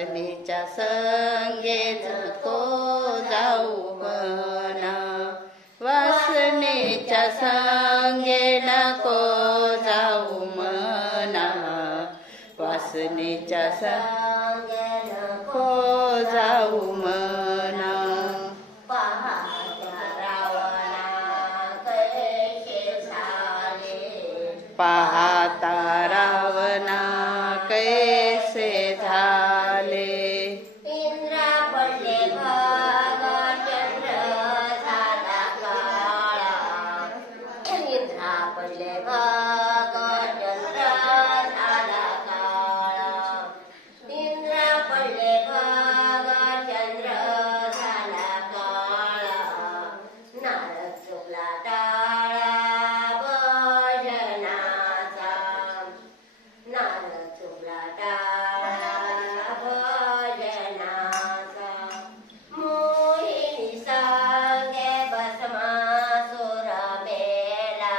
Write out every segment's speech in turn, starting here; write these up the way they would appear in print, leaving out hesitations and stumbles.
वासनेच्या संगे नको जाऊ मना, वासनेच्या संगे नको जाऊ मना, वासनेच्या संगे नको जाऊ मना. पाहता रावणा कैसे झाले, इंद्रा पडले भाग चंद्र झाला काळा, इंद्रा पडले भाग चंद्र झाला काळा, इंद्रा पडले भाग चंद्र झाला काळा. नारद चुकला टाळा भजनाचा, नारद चुकला टाळा भजनाचा. मोहिनी सांगे भस्मासुर मेला,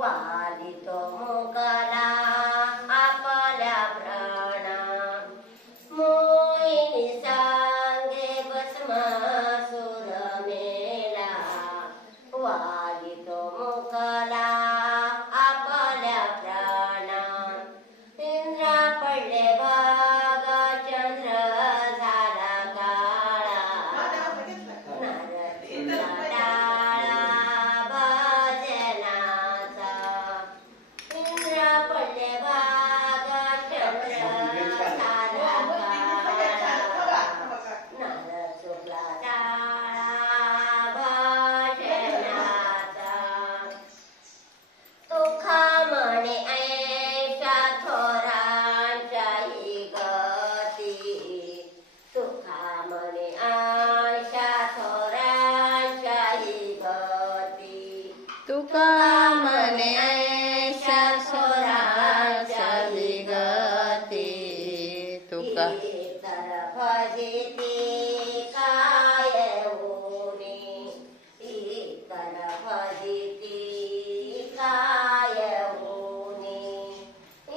वालितो मुकला आपल्या प्राणा. मोहिनी सांगे भस्मासुर मेला, वालितो मुकला आपल्या प्राणा. इंद्रा पडले भाग चंद्र झाला काळा, नारद चुकला टाळा भजनाचा. इंद्रा पडले भाग चंद्र झाला काळा, नारद चुकला टाळा भजनाचा. तुका म्हणे ऐशा थोरांच्याही गती, तुका म्हणे ऐशा थोरांच्याही गती. तुका म्हणे ऐशा थोरांच्या गती, तुका तर भजिती काय होणे, तर भजिती काय होणे.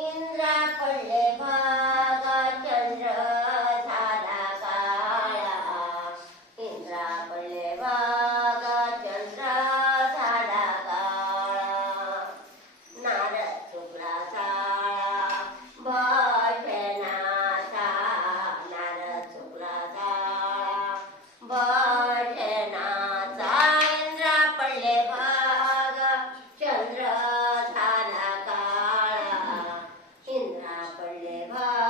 इंद्रा पडले भाग चंद्र झाला काळा, इंद्रा पडले भाग चंद्र झाला काळा. नारद चुकला चाळा भजनाचा, नारद चुकला चाळा भजनाचा. इंद्रा पडले भाग चंद्र झाला काळा, इंद्रा पडले भाग